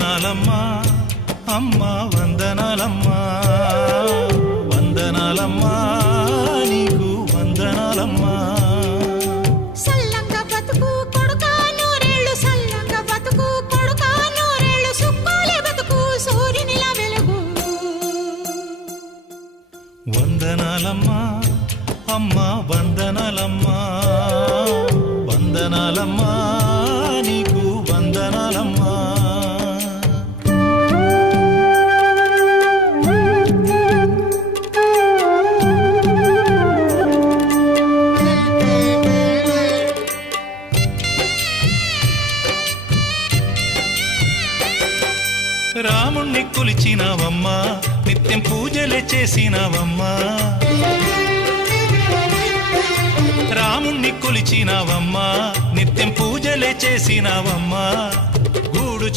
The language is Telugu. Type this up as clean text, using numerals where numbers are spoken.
వందనాలమ్మా అమ్మా వందనాలమ్మా వందనాలమ్మా నీకు వందనాలమ్మా సల్లంగా బతుకు కొడుకా నూరేళ్ళు సల్లంగా బతుకు కొడుకా నూరేళ్ళు సుక్కోలే బతుకు సూర్యునిలా వెలుగు వందనాలమ్మా అమ్మా వందనాలమ్మా వందనాలమ్మా నీకు వందనాలమ్మా రాముణ్ణి కొలిచినావమ్మా నిత్యం పూజలే చేసినావమ్మా రాముణ్ణి కొలిచినావమ్మా నిత్యం పూజలే చేసినావమ్మా